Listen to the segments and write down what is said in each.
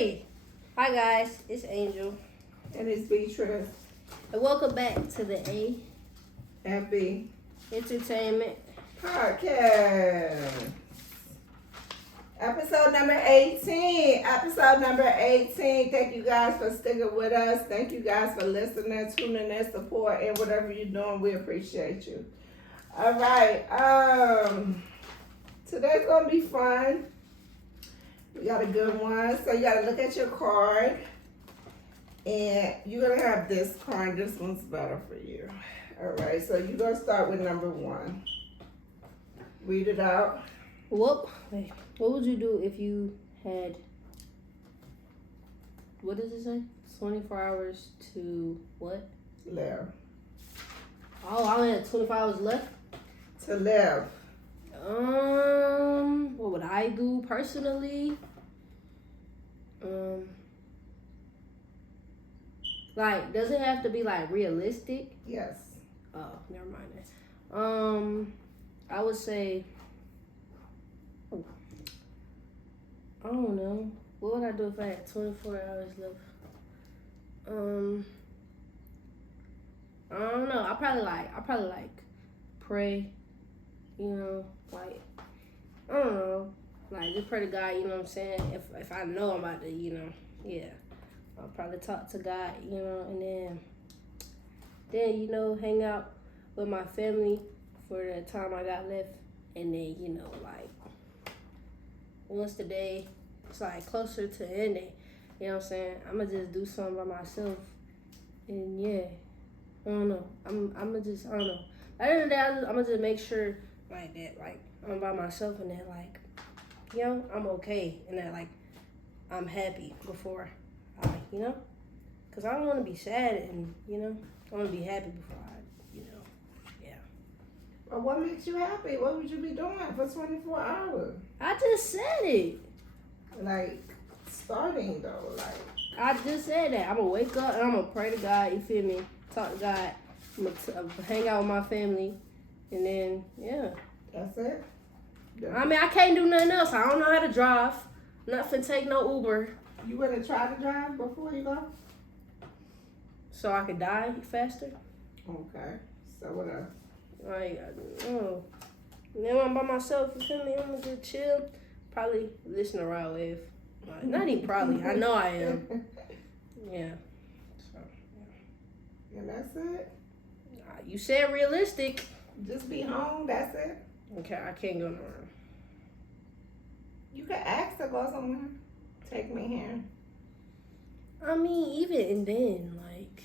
Hey, hi guys, it's Angel, And it's Beatrice. and welcome back to the Happy Abentertainment. Podcast. Episode number 18. Episode number 18. Thank you guys for sticking with us. Thank you guys for listening, tuning in, supporting, whatever you're doing. We appreciate you. All right. Today's gonna be fun. We got a good one. So you gotta look at your card. And you're gonna have this card. This one's better for you. All right, so you're gonna start with number 1. Read it out. What would you do if you had, what does it say? 24 hours to what? Live. Oh, I only had 24 hours left? To live. What would I do personally? Like, does it have to be like realistic? Yes. Oh, never mind that. I would say, I don't know. What would I do if I had 24 hours left? I don't know. I probably like pray. You know, like I don't know. Like just pray to God. You know what I'm saying? If I know I'm about to, yeah. I'll probably talk to God. And then hang out with my family for the time I got left, and then like once the day it's like closer to ending, you know what I'm saying, I'ma just do something by myself, and yeah, I don't know, I'm gonna just, I don't know, at the end of the day I'm gonna just make sure like that, like I'm by myself, and that like I'm okay, and that like I'm happy before I because I don't want to be sad, and I want to be happy before I yeah. Well, what makes you happy? What would you be doing for 24 hours? I just said it. Like, starting though, like. I just said that. I'm going to wake up and I'm going to pray to God, you feel me? Talk to God. I'm going to hang out with my family. And then, yeah. That's it? Yeah. I mean, I can't do nothing else. I don't know how to drive. I'm not finna take no Uber. You want to try to drive before you go? So I could die faster? Okay. So what else? Like, oh. Then when I'm by myself, you feel me? I'm going to just chill. Probably listen to Rod Wave. Like, not even probably. I know I am. Yeah. So, yeah. And that's it? You said realistic. Just be home, that's it? Okay, I can't go nowhere. You can ask to go somewhere. Take me here. I mean, even and then, like.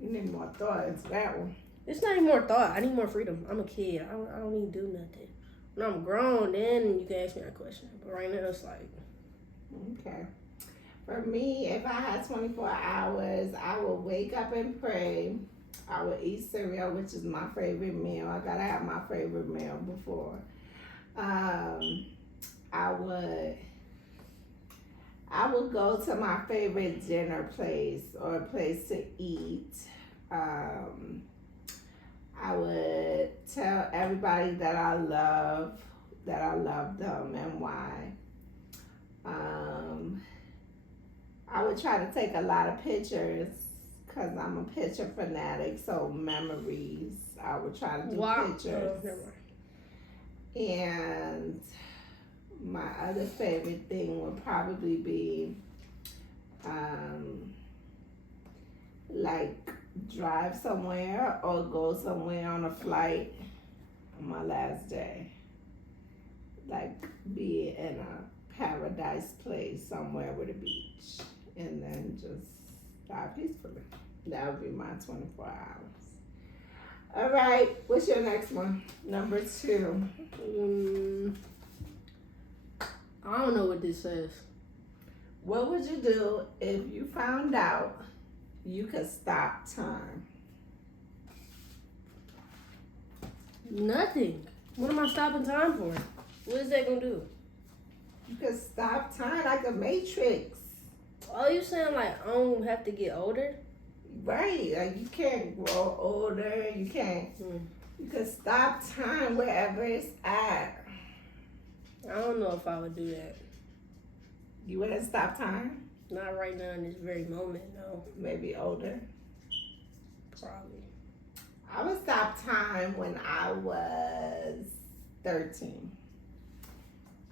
You need more thought into that one. It's not even more thought. I need more freedom. I'm a kid. I don't need to do nothing. When I'm grown, then you can ask me that question. But right now, it's like. Okay. For me, if I had 24 hours, I would wake up and pray. I would eat cereal, which is my favorite meal. I gotta have my favorite meal before. I would go to my favorite dinner place or a place to eat. I would tell everybody that I love them and why. I would try to take a lot of pictures because I'm a picture fanatic, so memories. I would try to do pictures. And my other favorite thing would probably be like drive somewhere or go somewhere on a flight on my last day. Like be in a paradise place somewhere with a beach and then just die peacefully. That would be my 24 hours. All right, what's your next one? Number 2. I don't know what this says. What would you do if you found out you could stop time? Nothing. What am I stopping time for? What is that gonna do? You could stop time like a Matrix. Oh, you saying like I don't have to get older? Right, like you can't grow older. You can't. You could stop time wherever it's at. I don't know if I would do that. You wouldn't stop time? Not right now in this very moment, no. Maybe older? Probably. I would stop time when I was 13.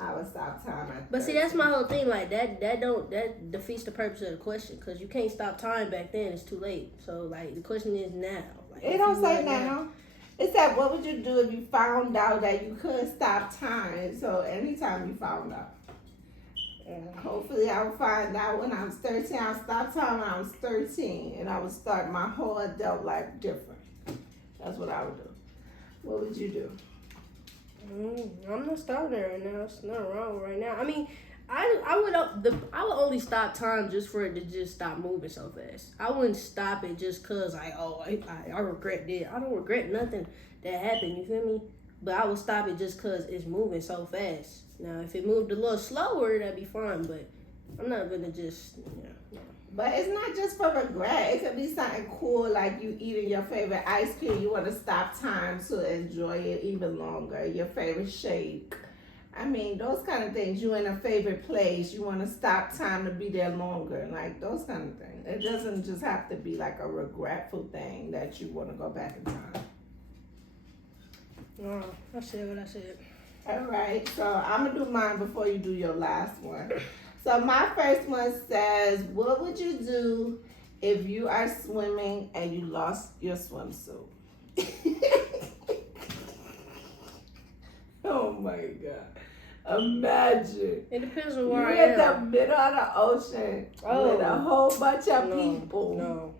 I would stop time at 13. But see, that's my whole thing. Like that defeats the purpose of the question, because you can't stop time back then. It's too late. So like the question is now. Like, It don't say now. It said, what would you do if you found out that you could stop time? So anytime you found out. And hopefully I would find out when I was 13. I would stop time when I was 13. And I would start my whole adult life different. That's what I would do. What would you do? I'm not starting right now. It's not wrong right now. I mean, I would only stop time just for it to just stop moving so fast. I wouldn't stop it just cause I regret it. I don't regret nothing that happened. You feel me? But I would stop it just cause it's moving so fast. Now, if it moved a little slower, that'd be fine. But I'm not gonna just But it's not just for regret. It could be something cool, like you eating your favorite ice cream. You want to stop time to enjoy it even longer. Your favorite shake. I mean, those kind of things. You in a favorite place. You want to stop time to be there longer. Like, those kind of things. It doesn't just have to be like a regretful thing that you want to go back in time. Oh, I said what I said. All right. So, I'm going to do mine before you do your last one. So my first one says, what would you do if you are swimming and you lost your swimsuit? Oh my God. Imagine. It depends on where You're I in am. the middle of the ocean with a whole bunch of people. No.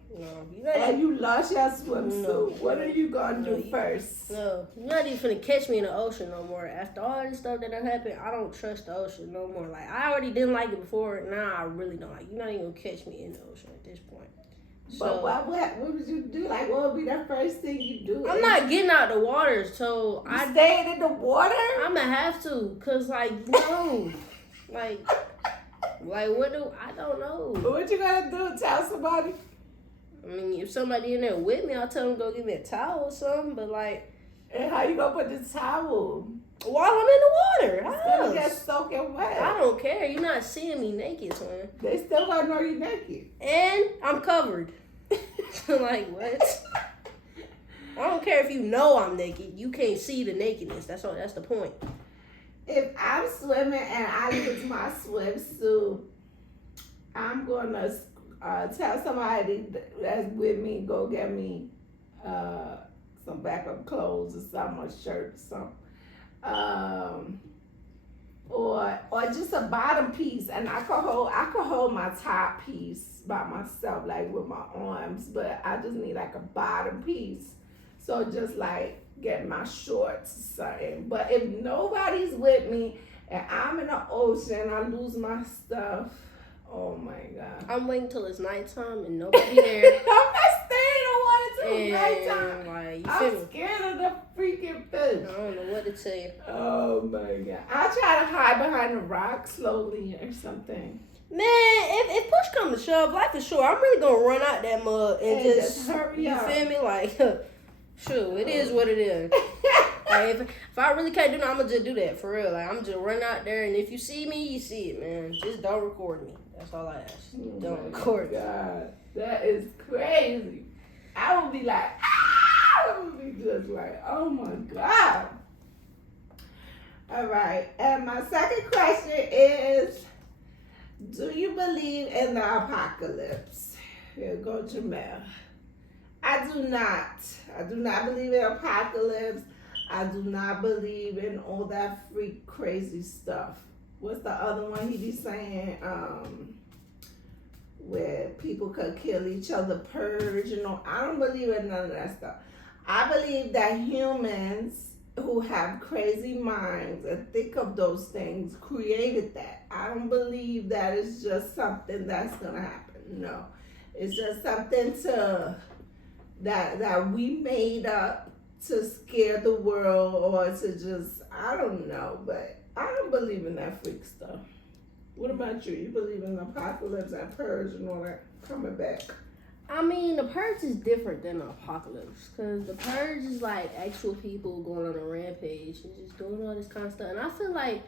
And you lost your swimsuit. No. What are you going to do first? No, you're not even finna catch me in the ocean no more. After all this stuff that done happened, I don't trust the ocean no more. Like, I already didn't like it before. Now I really don't like it. You're not even gonna catch me in the ocean at this point. But what would you do? Like, what would be the first thing you do? I'm not getting out the water, so I staying in the water? I'm gonna have to, cause like, no. like what do I don't know. What you gonna do? Tell somebody? I mean, if somebody in there with me, I'll tell them to go get me a towel or something. But like, and how you gonna put this towel? While I'm in the water, it's gonna get soaking wet. I don't care. You're not seeing me naked, son. They still gonna know you naked. And I'm covered. Like, what? I don't care if you know I'm naked. You can't see the nakedness. That's all. That's the point. If I'm swimming and I lose my swimsuit, I'm gonna tell somebody that's with me, go get me some backup clothes or something, a shirt or something. Or just a bottom piece, and I could hold my top piece by myself, like with my arms, but I just need like a bottom piece. So just like get my shorts or something. But if nobody's with me and I'm in the ocean, I lose my stuff. Oh my God. I'm waiting till it's nighttime and nobody there. I'm not staying in the water till nighttime. Like, I'm scared of the freaking fish. I don't know what to tell you. Oh my God. I'll try to hide behind a rock slowly or something. Man, if push comes to shove, life is short. I'm really gonna run out that mud and just hurry up. You feel me? Like, sure, it is what it is. Like, if I really can't do that, I'm gonna just do that for real. Like, I'm just run out there, and if you see me, you see it, man. Just don't record me. That's all I ask. Don't record. God, that is crazy. I would be like, ah! I would be just like, oh my God. All right, and my second question is, do you believe in the apocalypse? Here, go Jamel. I do not. I do not believe in apocalypse. I do not believe in all that freak crazy stuff. What's the other one he be saying? Where people could kill each other, purge, you know. I don't believe in none of that stuff. I believe that humans who have crazy minds and think of those things created that. I don't believe that it's just something that's gonna happen. No. It's just something that we made up to scare the world or to just, I don't know, but I don't believe in that freak stuff. What about you? You believe in the apocalypse and purge and all that coming back? I mean, the purge is different than the apocalypse, because the purge is like actual people going on a rampage and just doing all this kind of stuff. And I feel like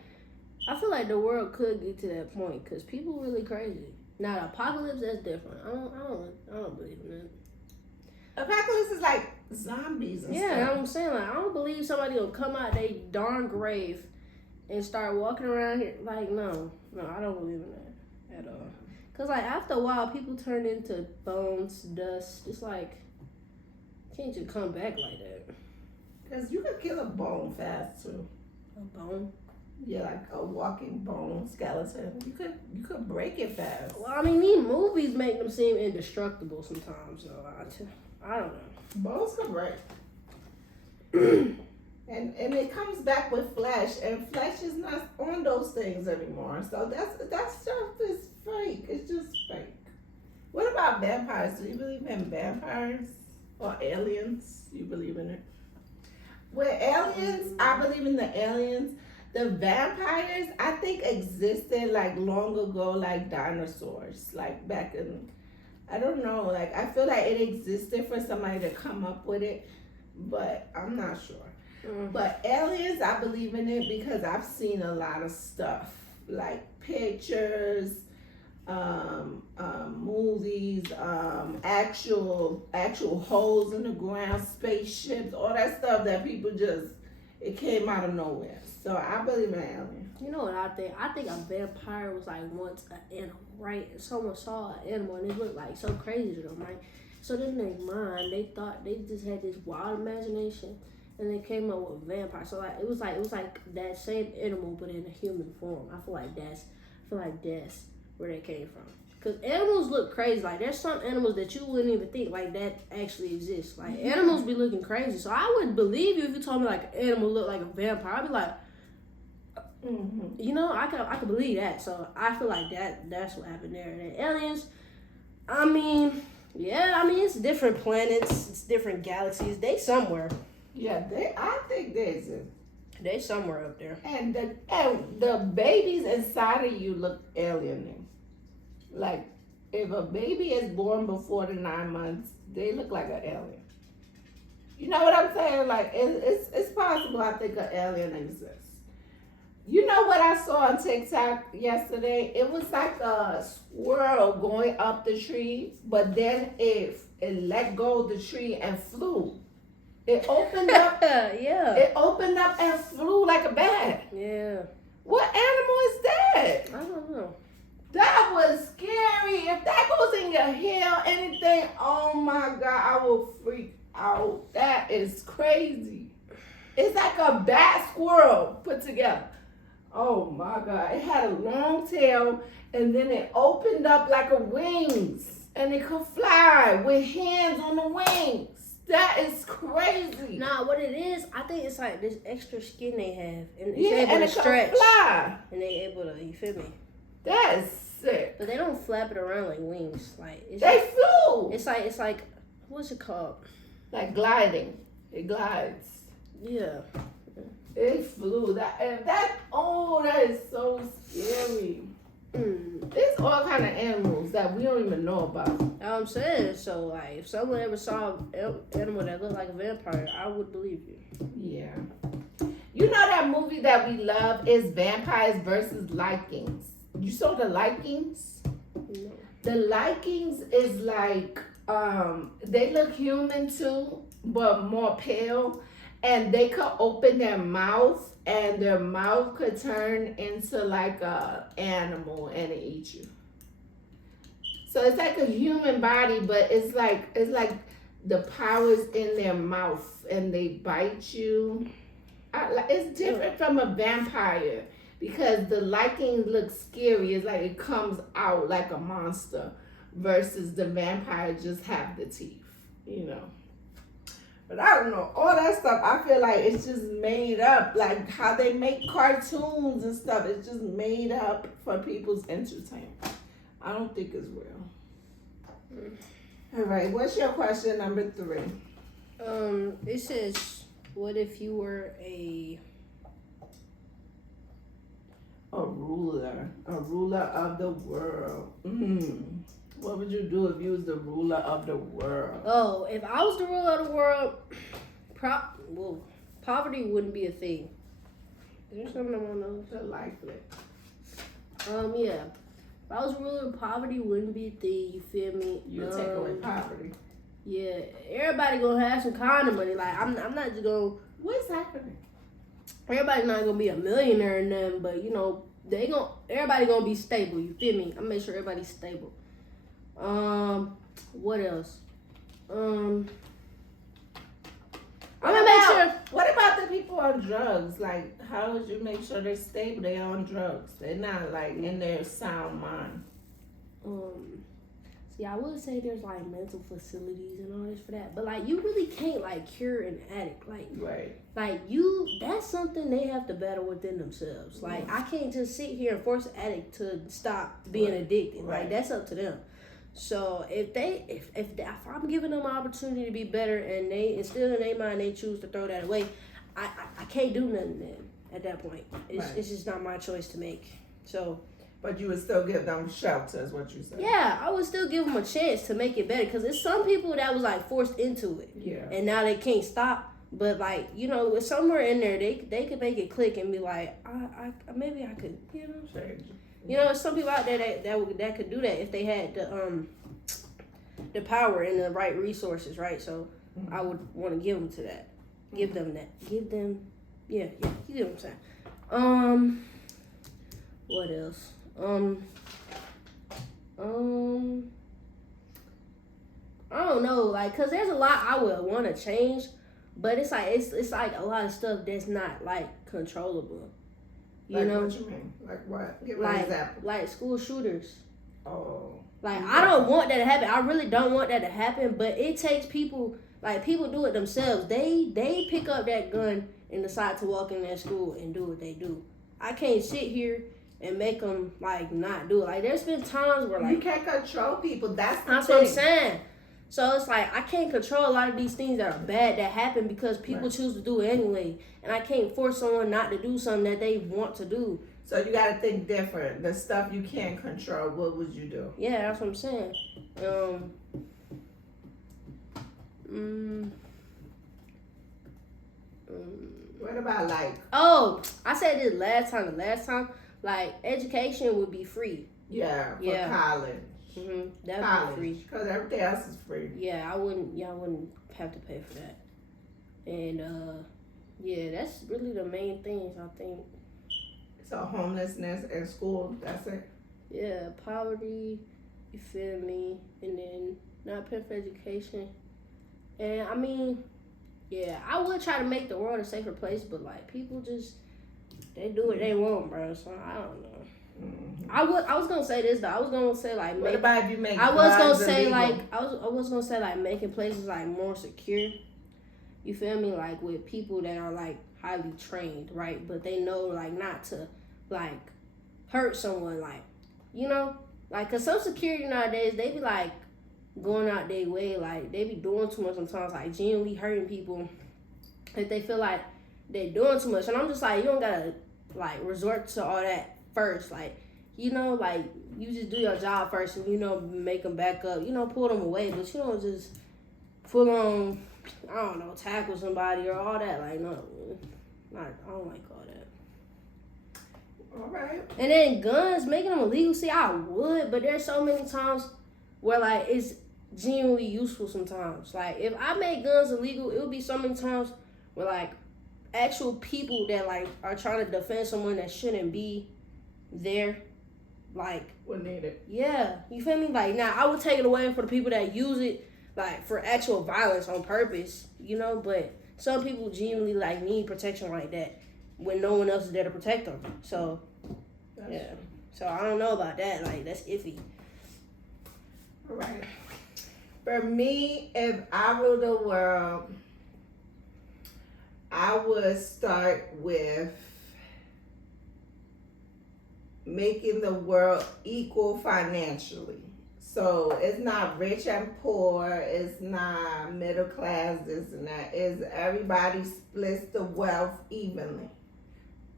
I feel like the world could get to that point because people really crazy. Now the apocalypse, that's different. I don't believe in that. Apocalypse is like zombies and Yeah, stuff. I'm saying like I don't believe somebody will come out they darn grave and start walking around here. Like no, I don't believe in that at all. Cause like after a while, people turn into bones, dust. It's like you can't just come back like that. Cause you could kill a bone fast too. A bone. Yeah, like a walking bone skeleton. You could break it fast. Well, I mean, these movies make them seem indestructible sometimes. So I don't know. Bones can break. and it comes back with flesh, and flesh is not on those things anymore. So that stuff is fake. It's just fake. What about vampires? Do you believe in vampires or aliens? You believe in it? With aliens, I believe in the aliens. The vampires, I think, existed like long ago, like dinosaurs, like back in. I don't know. Like I feel like it existed for somebody to come up with it, but I'm not sure. But aliens, I believe in it because I've seen a lot of stuff, like pictures, movies, actual holes in the ground, spaceships, all that stuff that people just it came out of nowhere. So I believe in aliens. You know what I think? I think a vampire was like once an animal, right? And someone saw an animal and it looked like so crazy to them, right? So then in their mind, they thought they just had this wild imagination, and they came up with vampire. So like it was like that same animal but in a human form. I feel like that's where they came from. Cause animals look crazy. Like there's some animals that you wouldn't even think like that actually exists. Like animals be looking crazy. So I would believe you if you told me like an animal looked like a vampire. I'd be like, you know, I could believe that. So I feel like that's what happened there. And aliens, I mean, it's different planets, it's different galaxies. They somewhere. Yeah, I think they exist. They somewhere up there. And the babies inside of you look alien. Like if a baby is born before the 9 months, they look like an alien. You know what I'm saying? Like it's possible. I think an alien exists. You know what I saw on TikTok yesterday? It was like a squirrel going up the tree, but then it let go of the tree and flew. It opened up. Yeah. It opened up and flew like a bat. Yeah. What animal is that? I don't know. That was scary. If that goes in your hair, anything, oh my God, I will freak out. That is crazy. It's like a bat squirrel put together. Oh my God. It had a long tail and then it opened up like a wings and it could fly with hands on the wings. That is crazy. Nah, what it is, I think it's like this extra skin they have, and it's Yeah, able and to it stretch, could fly. and they able to. You feel me? That is sick. But they don't flap it around like wings. Like They flew. It's like what's it called? Like gliding. It glides. Yeah. It flew. That is so scary. There's all kind of animals that we don't even know about. I'm saying, so like if someone ever saw an animal that looked like a vampire, I would believe you. Yeah. You know that movie that we love is Vampires versus Likings. You saw the Likings? No. The Likings is like they look human too, but more pale, and they could open their mouth and their mouth could turn into like a animal and it eat you. So it's like a human body, but it's like the power's in their mouth and they bite you. It's different from a vampire because the liking looks scary. It's like it comes out like a monster versus the vampire just have the teeth, you know. But I don't know, all that stuff, I feel like it's just made up. Like how they make cartoons and stuff, it's just made up for people's entertainment. I don't think it's real. All right, what's your question number 3? It says, what if you were a ruler of the world? What would you do if you was the ruler of the world? Oh, if I was the ruler of the world, poverty wouldn't be a thing. There's something on those. The life flick. Yeah. If I was ruling, poverty wouldn't be a thing. You feel me? You take away poverty. Yeah, everybody gonna have some kind of money. Like I'm not just gonna. What's happening? Everybody not gonna be a millionaire or nothing, but you know everybody gonna be stable. You feel me? I'm make sure everybody's stable. What else? I'm gonna make sure. What about the people on drugs? Like, how would you make sure they're stable? They're on drugs. They're not like in their sound mind. See, I would say there's like mental facilities and all this for that, but like you really can't like cure an addict. Right. Like that's something they have to battle within themselves. Like I can't just sit here and force an addict to stop being addicted. Right. Like that's up to them. So if I'm giving them an opportunity to be better and they still in their mind they choose to throw that away, I can't do nothing then at that point. It's just not my choice to make. So. But you would still give them shelter, is what you said. Yeah, I would still give them a chance to make it better because there's some people that was like forced into it. Yeah. And now they can't stop. But like, you know, somewhere in there they could make it click and be like, I maybe I could, you know. Change. You know, there's some people out there that could do that if they had the power and the right resources, right? So I would want to give them to that. Give them that. Give them, yeah, you get what I'm saying. What else? I don't know, like, cause there's a lot I would want to change, but it's like a lot of stuff that's not like controllable. You know? What you mean? Like what? Give me an example. Like school shooters. Oh. Like I don't want that to happen. I really don't want that to happen. But it takes people. Like people do it themselves. They pick up that gun and decide to walk in that school and do what they do. I can't sit here and make them like not do it. Like there's been times where like you can't control people. That's what I'm saying. So it's like I can't control a lot of these things that are bad that happen because people choose to do it anyway, and I can't force someone not to do something that they want to do. So you got to think different. The stuff you can't control, what would you do? Yeah, that's what I'm saying. What about like? Oh, I said this last time, like education would be free. Yeah, for college. That would be free. Because everything else is free. Yeah, I wouldn't have to pay for that. And yeah, that's really the main things I think. So homelessness and school, that's it. Yeah, poverty, you feel me, and then not paying for education. And I mean, yeah, I would try to make the world a safer place, but like people just they do what they want, bro. So I don't know. Mm-hmm. I was gonna say this though. I was gonna say like what about if you make I was gonna say illegal? I was gonna say like making places like more secure. You feel me? Like with people that are like highly trained, right? But they know like not to like hurt someone, like you know, like cause some security nowadays they be like going out their way, like they be doing too much sometimes, like genuinely hurting people if they feel like they're doing too much. And I'm just like, you don't gotta like resort to all that first, like you know, like you just do your job first and you know make them back up, you know, pull them away, but you don't just full on, I don't know, tackle somebody or all that. Like no, I don't like all that. All right. And then guns, making them illegal. See, I would, but there's so many times where like it's genuinely useful sometimes. Like if I made guns illegal, it would be so many times where like actual people that like are trying to defend someone that shouldn't be there, like would need it. Yeah, you feel me? Like now I would take it away for the people that use it like for actual violence on purpose, you know. But some people genuinely like need protection like that when no one else is there to protect them. So that's true. So I don't know about that. Like that's iffy. All right. For me, if I ruled the world, I would start with making the world equal financially. So it's not rich and poor, it's not middle class, this and that. It's everybody splits the wealth evenly.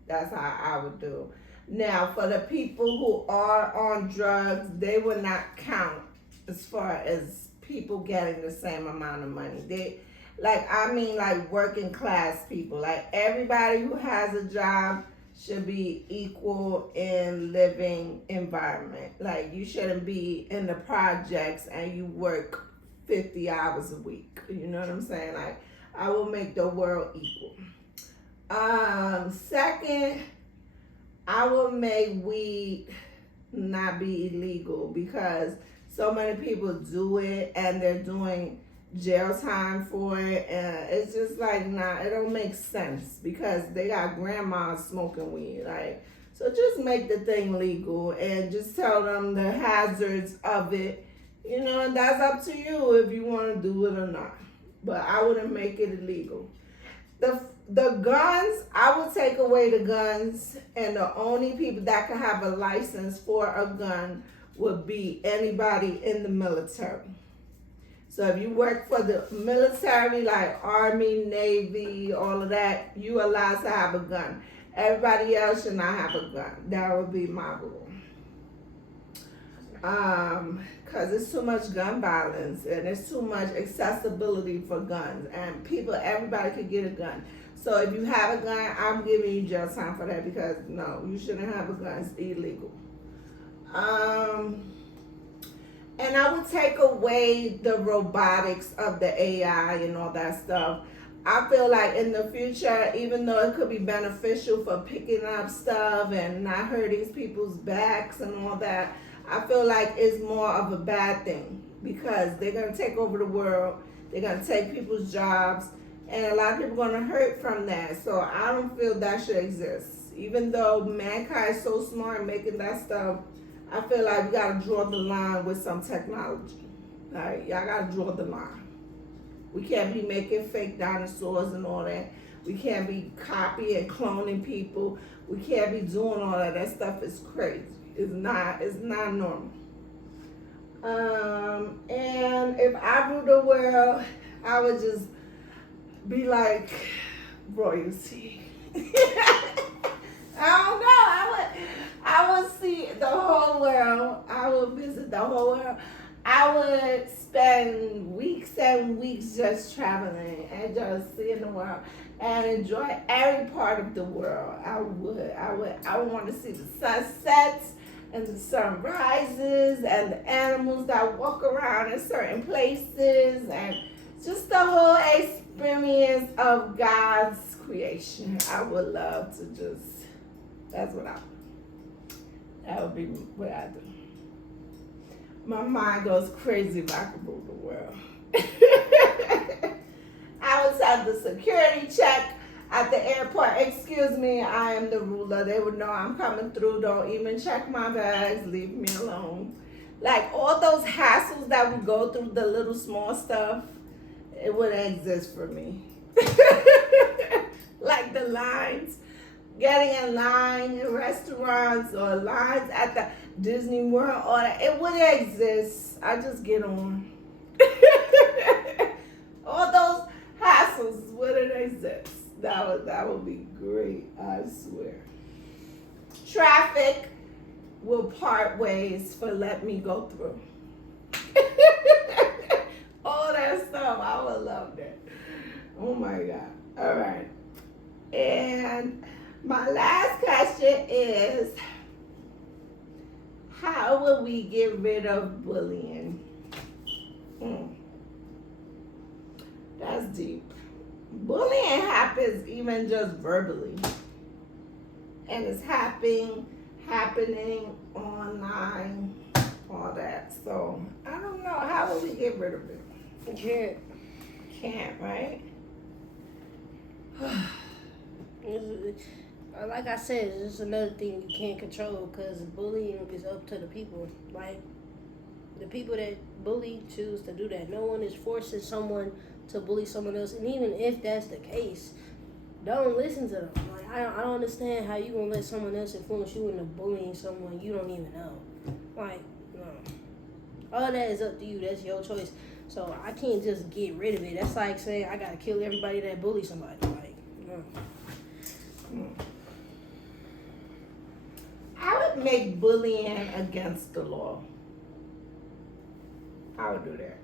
That's how I would do. Now, for the people who are on drugs, they would not count as far as people getting the same amount of money. They, like working class people. Like everybody who has a job should be equal in living environment. Like you shouldn't be in the projects and you work 50 hours a week. You know what I'm saying? Like I will make the world equal. Second, I will make weed not be illegal because so many people do it and they're doing jail time for it, and it's just like nah, it don't make sense because they got grandmas smoking weed. Like, so just make the thing legal and just tell them the hazards of it, you know, and that's up to you if you want to do it or not. But I wouldn't make it illegal. The guns, I would take away the guns, and the only people that can have a license for a gun would be anybody in the military. So if you work for the military, like Army, Navy, all of that, you allowed to have a gun. Everybody else should not have a gun. That would be my rule. Cause it's too much gun violence and it's too much accessibility for guns, and everybody could get a gun. So if you have a gun, I'm giving you jail time for that because no, you shouldn't have a gun. It's illegal. And I would take away the robotics of the AI and all that stuff. I feel like in the future, even though it could be beneficial for picking up stuff and not hurting people's backs and all that, I feel like it's more of a bad thing because they're going to take over the world. They're going to take people's jobs, and a lot of people are going to hurt from that. So I don't feel that should exist. Even though mankind is so smart in making that stuff, I feel like we got to draw the line with some technology. Like, y'all got to draw the line. We can't be making fake dinosaurs and all that. We can't be copying and cloning people. We can't be doing all that. That stuff is crazy. It's not normal. And if I rule the world, I would just be like royalty. I don't know. I would see the whole world. I would visit the whole world. I would spend weeks and weeks just traveling and just seeing the world and enjoy every part of the world. I would want to see the sunsets and the sunrises and the animals that walk around in certain places and just the whole experience of God's creation. I would love to just, that would be what I do. My mind goes crazy if I could rule the world. I would have the security check at the airport. Excuse me, I am the ruler. They would know I'm coming through. Don't even check my bags. Leave me alone. Like all those hassles that we go through, the little small stuff, it wouldn't exist for me. Like the lines, getting in line in restaurants or lines at the Disney World, or it wouldn't exist. I just get on. All those hassles wouldn't exist. That would be great, I swear. Traffic will part ways for let me go through. All that stuff, I would love that. Oh my God. All right. And my last question is, how will we get rid of bullying? That's deep. Bullying happens even just verbally. And it's happening online, all that. So, I don't know. How will we get rid of it? You Can't, right? like I said, it's just another thing you can't control because bullying is up to the people. Like, the people that bully choose to do that. No one is forcing someone to bully someone else. And even if that's the case, don't listen to them. Like, I don't understand how you gonna let someone else influence you into bullying someone you don't even know. Like, no. All that is up to you. That's your choice. So I can't just get rid of it. That's like saying I gotta kill everybody that bullies somebody. Like, no. I would make bullying against the law. I would do that.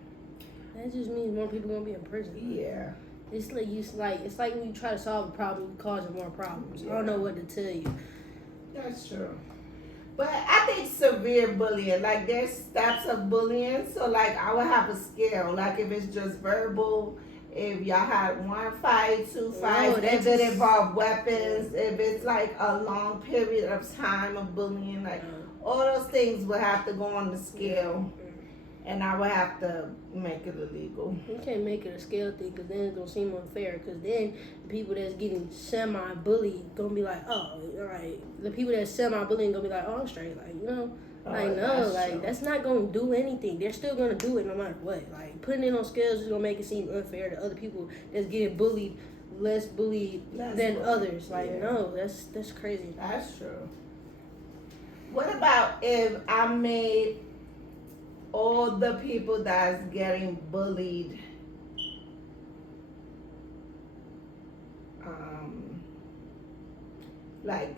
That just means more people gonna be in prison. Yeah. It's like when you try to solve a problem, you causing more problems. I don't know what to tell you. That's true. But I think severe bullying, like there's steps of bullying. So like I would have a scale. Like if it's just verbal, if y'all had one fight, two fights, if it involved weapons, if it's like a long period of time of bullying, like all those things would have to go on the scale. And I would have to make it illegal. You can't make it a scale thing because then it's going to seem unfair. Because then the people that's getting semi-bullied going to be like, oh, right. The people that's semi-bullying going to be like, oh, I'm straight. Like, you know, that's not going to do anything. They're still going to do it no matter what. Like, putting it on scales is going to make it seem unfair to other people that's getting bullied, less bullied than others. Like, no, that's crazy. That's true. What about if I made all the people that's getting bullied like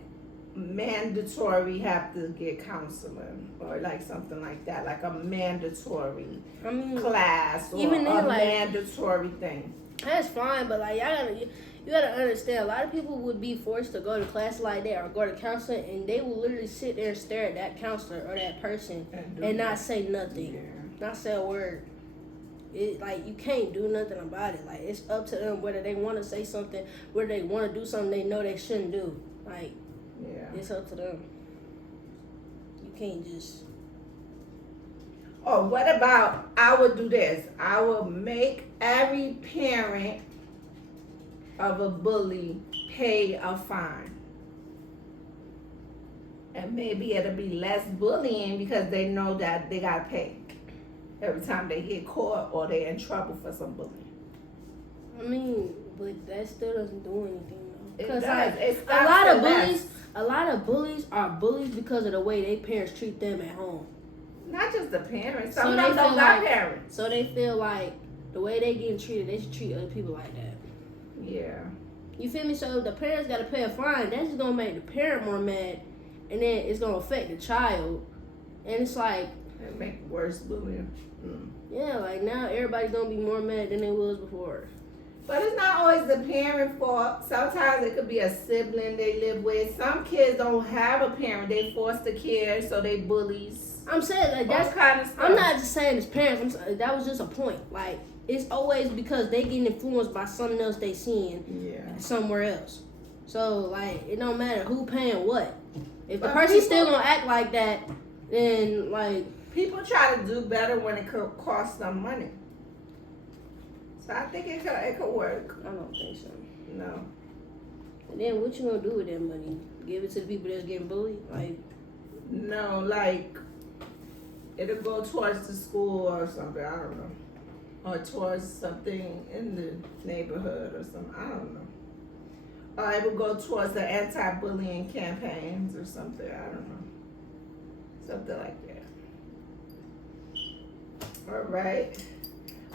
mandatory have to get counseling or like something like that, like a mandatory class or even a mandatory thing? That's fine, but like you gotta understand, a lot of people would be forced to go to class like that or go to counseling, and they will literally sit there and stare at that counselor or that person and not say nothing, not say a word. It like you can't do nothing about it. Like it's up to them whether they want to say something, whether they want to do something they know they shouldn't do. Like it's up to them. You can't just. Oh, what about I would do this? I would make every parent of a bully pay a fine. And maybe it'll be less bullying because they know that they gotta pay every time they get caught or they're in trouble for some bullying. I mean, but that still doesn't do anything though. Because a lot of bullies are bullies because of the way their parents treat them at home. Not just the parents. Some of them don't got parents. So they feel like the way they getting treated, they should treat other people like that. Yeah. You feel me? So if the parents got to pay a fine, that's just going to make the parent more mad. And then it's going to affect the child. And it's like. It make worse bullying. Yeah, like now everybody's going to be more mad than they was before. But it's not always the parent fault. Sometimes it could be a sibling they live with. Some kids don't have a parent. They foster care, so they bullies. I'm saying like that's kind of stuff. I'm not just saying it's parents. That was just a point. Like it's always because they getting influenced by something else they seeing somewhere else. So like it don't matter who paying what. If the person's still gonna act like that, then like people try to do better when it could cost them money. So I think it could work. I don't think so. No. And then what you gonna do with that money? Give it to the people that's getting bullied? Like no, like it'll go towards the school or something, I don't know. Or towards something in the neighborhood or something, I don't know. Or it will go towards the anti-bullying campaigns or something, I don't know. Something like that. All right.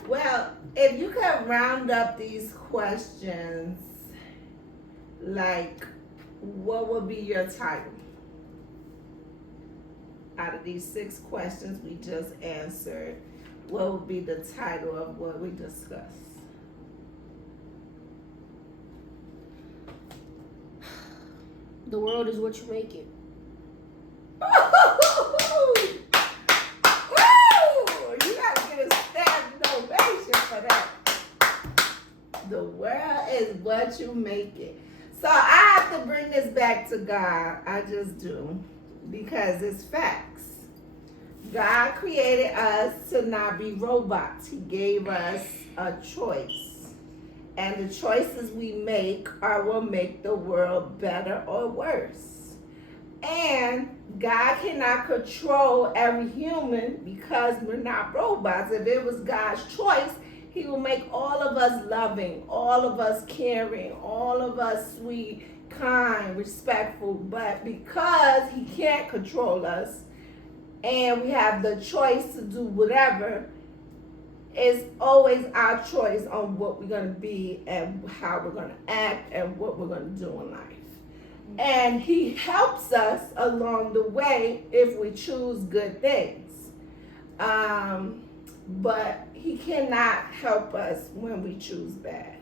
Well, if you could round up these questions, like, what would be your title? Out of these 6 questions we just answered, what would be the title of what we discussed? The world is what you make it. You gotta get a standing ovation for that. The world is what you make it. So I have to bring this back to God. I just do. Because it's facts. God created us to not be robots. He gave us a choice. And the choices we make will make the world better or worse. And God cannot control every human because we're not robots. If it was God's choice, He will make all of us loving, all of us caring, all of us sweet, kind, respectful. But because He can't control us and we have the choice to do whatever, it's always our choice on what we're going to be and how we're going to act and what we're going to do in life. And He helps us along the way if we choose good things. But He cannot help us when we choose bad.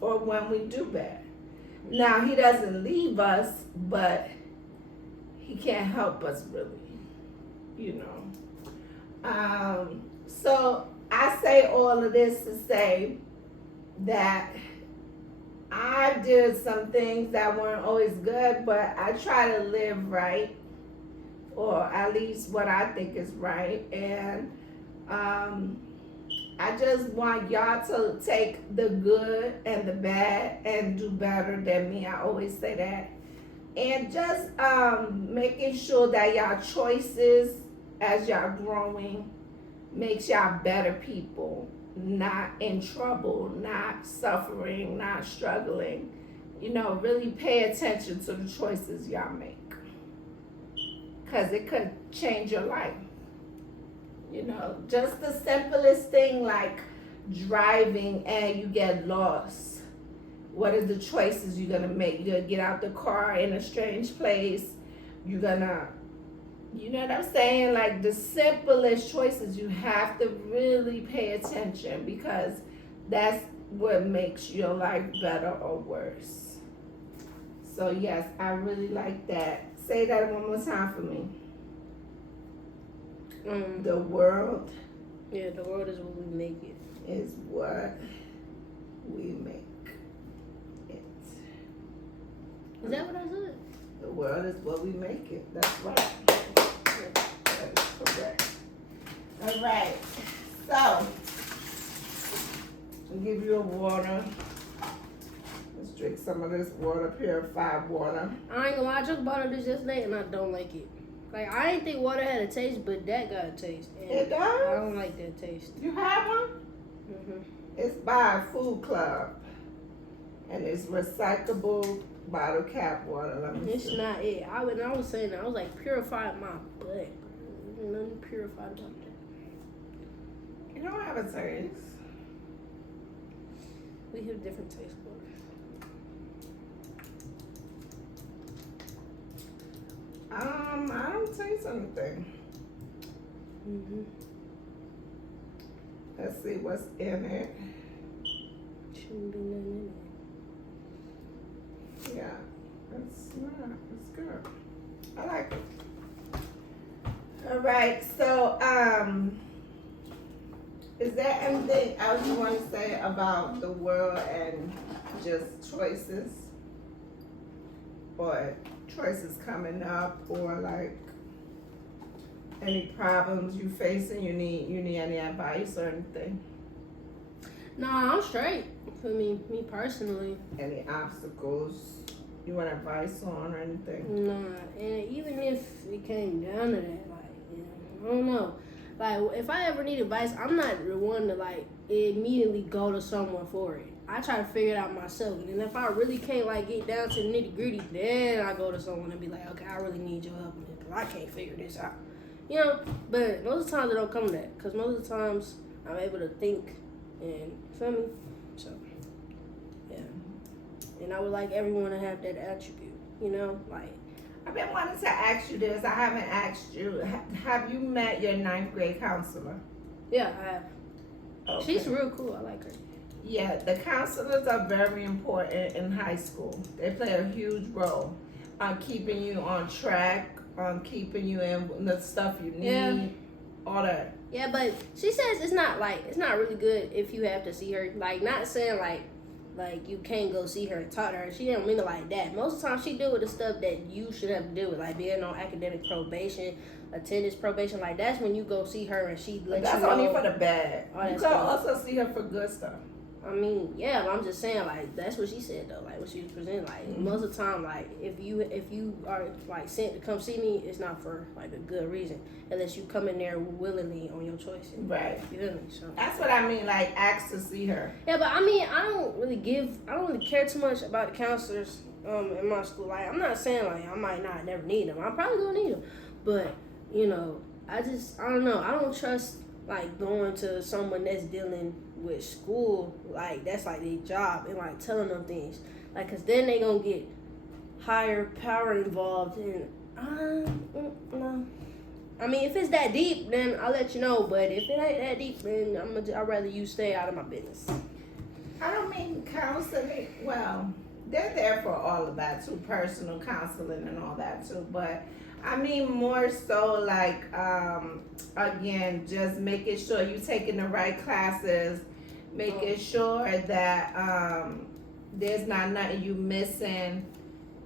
or when we do bad. Now, he doesn't leave us, but he can't help us really, you know. So I say all of this to say that I did some things that weren't always good, but I try to live right, or at least what I think is right. And I just want y'all to take the good and the bad and do better than me. I always say that. And just making sure that y'all choices as y'all growing makes y'all better people, not in trouble, not suffering, not struggling. You know, really pay attention to the choices y'all make, because it could change your life. You know, just the simplest thing like driving and you get lost. What are the choices you're gonna make? You're gonna get out the car in a strange place. You're gonna, you know what I'm saying? Like the simplest choices, you have to really pay attention, because that's what makes your life better or worse. So yes, I really like that. Say that one more time for me. The world. Yeah, the world is what we make it. Is what we make it. Is that what I said? The world is what we make it. That's right. That is correct. All right. So, I'll give you a water. Let's drink some of this water, purified water. I ain't gonna lie, I just bought this yesterday and I don't like it. Like, I didn't think water had a taste, but that got a taste. And it does? I don't like that taste. You have one? Mm-hmm. It's by Food Club. And it's recyclable bottle cap water. Let me It's see. not it. I was saying that. I was like, purified my butt. Nothing purified about that. You don't have a taste. We have different taste buds. I don't taste anything. Mm-hmm. Let's see what's in it. Shouldn't be nothing in Yeah, it's not. It's good. I like it. All right. So, is there anything else you want to say about the world and just choices, or choices coming up, or like any problems you facing? You need any advice or anything? it. Nah, I'm straight. For me personally. Any obstacles you want advice on or anything? Nah, and even if it came down to that, like, you know, I don't know. Like, if I ever need advice, I'm not the one to, like, immediately go to someone for it. I try to figure it out myself. And if I really can't, like, get down to the nitty-gritty, then I go to someone and be like, okay, I really need your help in this, because I can't figure this out. You know? But most of the times it don't come to that, because most of the times I'm able to think and, feel me? So, yeah. And I would like everyone to have that attribute, you know? Like, I've been wanting to ask you this. I haven't asked you. Have you met your 9th grade counselor? yeah, I have. Okay. She's real cool. I like her. Yeah, the counselors are very important in high school. They play a huge role on keeping you on track, on keeping you in the stuff you need, Yeah. all that. Yeah, but she says it's not really good if you have to see her. Like, not saying like you can't go see her and talk to her. She didn't mean it like that. Most of the time she deal with the stuff that you should have to deal with, like being on academic probation, attendance probation. Like, that's when you go see her and she lets That's you know. only for the bad. Oh, You that's could cool. also see her for good stuff. I mean, yeah, but I'm just saying, like, that's what she said though. Like, what she was presenting, like, most of the time, like, if you are like sent to come see me, it's not for like a good reason, unless you come in there willingly on your choice. Right. You feel me? So That's what I mean, like, ask to see her. yeah, but I mean, I don't really care too much about the counselors in my school. Like, I'm not saying like I might not never need them. I'm probably gonna need them, but you know, I don't know. I don't trust like going to someone that's dealing with school, like that's like their job, and like telling them things, like, cause then they gonna get higher power involved, and no. I mean, if it's that deep, then I'll let you know. But if it ain't that deep, then I'd rather you stay out of my business. I don't mean counseling. Well, they're there for all of that too, personal counseling and all that too. But I mean more so like again, just making sure you're taking the right classes, making sure that there's not nothing you missing.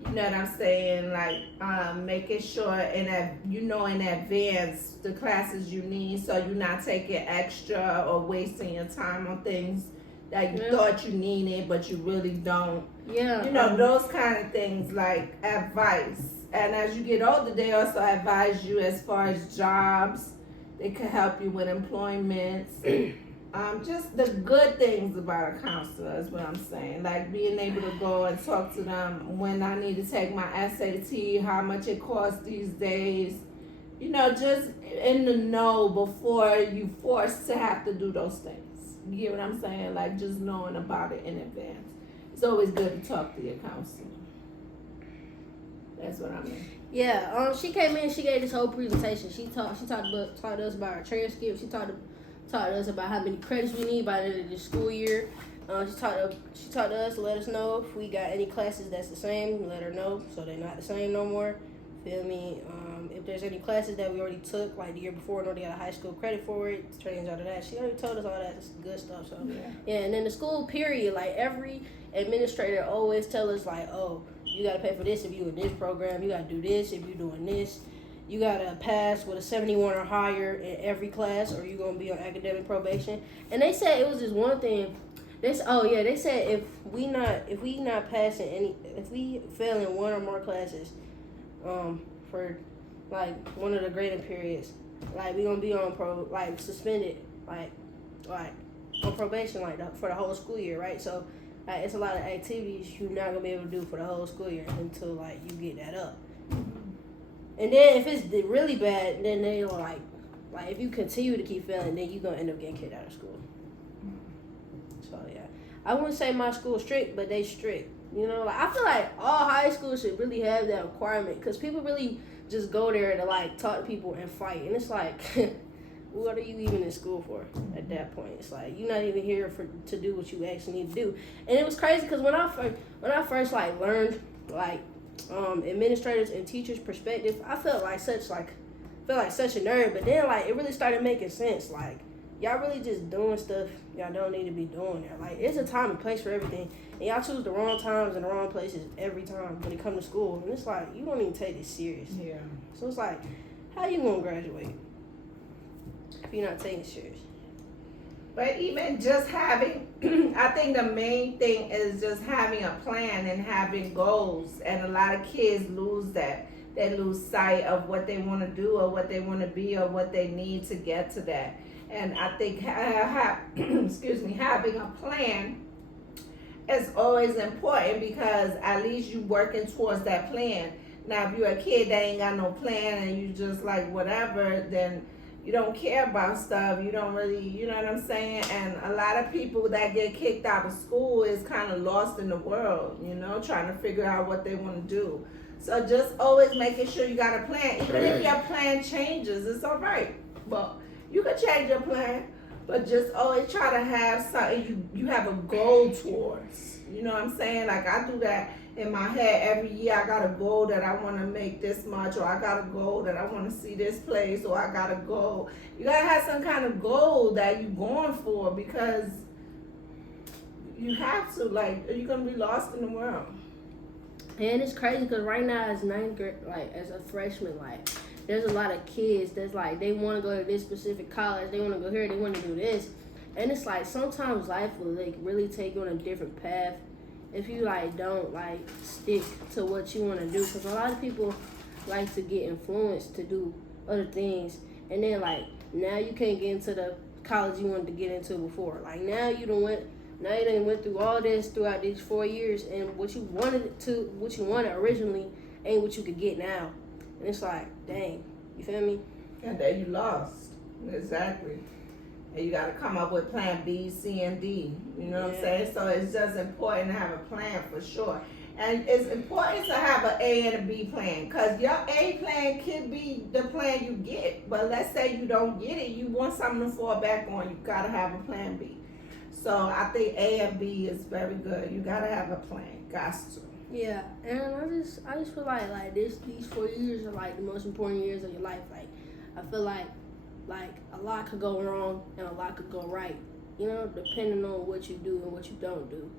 You know what I'm saying? Like making sure in advance the classes you need, so you're not taking extra or wasting your time on things that you thought you needed but you really don't. Yeah. You know, those kind of things, like advice. And as you get older, they also advise you as far as jobs. They can help you with employment. Just the good things about a counselor is what I'm saying. Like being able to go and talk to them when I need to take my SAT, how much it costs these days. You know, just in the know before you forced to have to do those things. You get what I'm saying? Like just knowing about it in advance. It's always good to talk to your counselor. That's what I mean. Yeah. She came in. She gave this whole presentation. She taught us about our transcript. She taught us about how many credits we need by the end of the school year. She taught us to let us know if we got any classes that's the same. Let her know so they're not the same no more. Feel me? If there's any classes that we already took like the year before and already got a high school credit for it, change out of that. She already told us all that good stuff. So yeah. And then the school period, like every administrator always tell us like, oh, you gotta pay for this if you in this program. You gotta do this if you doing this. You gotta pass with a 71 or higher in every class, or you gonna be on academic probation. And they said it was just one thing. They said if we not passing any, if we fail in one or more classes, for like one of the grading periods, like we gonna be on suspended, like on probation for the whole school year, right? So it's a lot of activities you're not gonna be able to do for the whole school year until like you get that up. And then if it's really bad, then they like if you continue to keep failing, then you're gonna end up getting kicked out of school. So yeah, I wouldn't say my school's strict, but they strict. You know, like I feel like all high schools should really have that requirement because people really just go there to like talk to people and fight, and it's like, what are you even in school for at that point? It's like you're not even here to do what you actually need to do. And it was crazy because when I first like learned like administrators and teachers' perspective, I felt like such a nerd. But then like it really started making sense. Like y'all really just doing stuff y'all don't need to be doing there. Like it's a time and place for everything, and y'all choose the wrong times and the wrong places every time when it comes to school. And it's like you don't even take this serious. Yeah. So it's like, how you gonna graduate if you're not taking it serious? But even just having, I think the main thing is just having a plan and having goals. And a lot of kids lose that. They lose sight of what they want to do or what they want to be or what they need to get to that. And I think having a plan is always important because at least you working towards that plan. Now, if you're a kid that ain't got no plan and you just like whatever, then you don't care about stuff. You don't really, you know what I'm saying? And a lot of people that get kicked out of school is kind of lost in the world, you know, trying to figure out what they want to do. So just always making sure you got a plan. Even if your plan changes, it's all right. But you can change your plan, but just always try to have something you have a goal towards. You know what I'm saying? Like I do that in my head every year. I got a goal that I want to make this much, or I got a goal that I want to see this place, or I got a goal. You gotta have some kind of goal that you're going for because you have to. Like, you're gonna be lost in the world. And it's crazy because right now as ninth grade, like as a freshman, like there's a lot of kids that's like they want to go to this specific college, they want to go here, they want to do this, and it's like sometimes life will like really take you on a different path if you like don't like stick to what you want to do. Because a lot of people like to get influenced to do other things, and then like now you can't get into the college you wanted to get into before. Like now you done went through all this throughout these 4 years, and what you wanted originally ain't what you could get now. And it's like, dang, you feel me? And then you lost. Exactly. And you got to come up with plan B, C, and D. You know what I'm saying? So it's just important to have a plan for sure. And it's important to have an A and a B plan, because your A plan could be the plan you get. But let's say you don't get it. You want something to fall back on. You got to have a plan B. So I think A and B is very good. You gotta have a plan. Got to. Yeah, and I just feel like these 4 years are like the most important years of your life. Like I feel like a lot could go wrong and a lot could go right. You know, depending on what you do and what you don't do.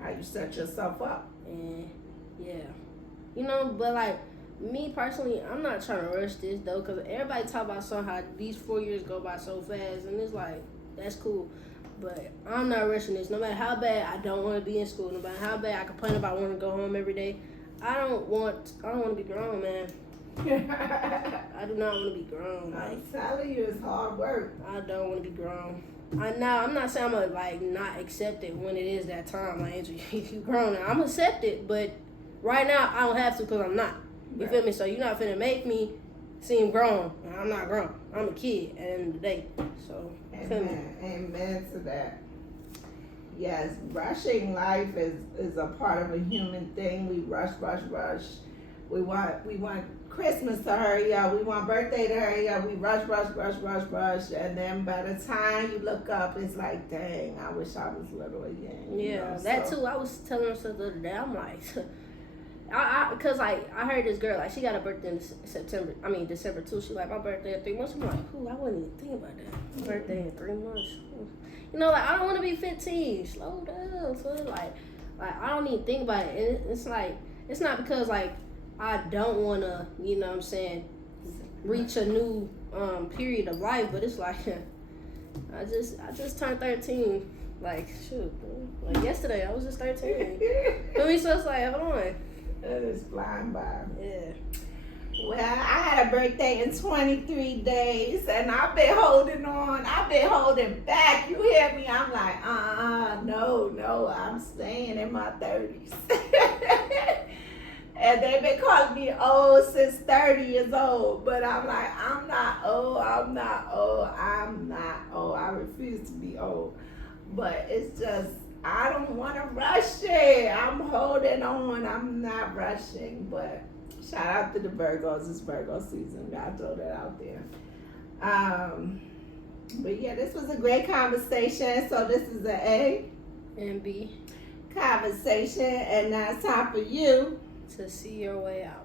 How you set yourself up. And yeah, you know, but like me personally, I'm not trying to rush this though, cause everybody talk about somehow these 4 years go by so fast, and it's like that's cool. But I'm not rushing this. No matter how bad I don't want to be in school, no matter how bad I complain about wanting to go home every day, I don't want to be grown, man. I do not want to be grown. I'm telling you, it's hard work. I don't want to be grown. I'm not saying I'm gonna like not accept it when it is that time. Like you grown now, I'm accept it, but right now I don't have to because I'm not. You feel me? So you're not finna make me seem grown. I'm not grown. I'm a kid at the end of the day. So Amen to that. Yes, rushing life is a part of a human thing. We rush. We want Christmas to hurry up. We want birthday to hurry up. We rush. And then by the time you look up, it's like, dang, I wish I was little again. Yeah, that too. I was telling myself the other day, I'm like, cause like I heard this girl, like she got a birthday in December too. She like, my birthday in 3 months. I'm like, ooh, I wouldn't even think about that. My birthday in 3 months. You know, like I don't want to be 15. Slow down. So like I don't even think about it. And it's like, it's not because like I don't want to, you know what I'm saying, reach a new period of life, but it's like I just turned 13. Like shoot, like yesterday I was just 13. So it's like, hold on. It is flying by. Yeah. Well, I had a birthday in 23 days, and I've been holding on. I've been holding back. You hear me? I'm like, no, I'm staying in my 30s. And they've been calling me old since 30 years old. But I'm like, I'm not old. I refuse to be old. But it's just, I don't want to rush it. I'm holding on. I'm not rushing. But shout out to the Virgos. It's Virgo season. Gotta throw that out there. But yeah, this was a great conversation. So this is an A and B conversation. And now it's time for you to see your way out.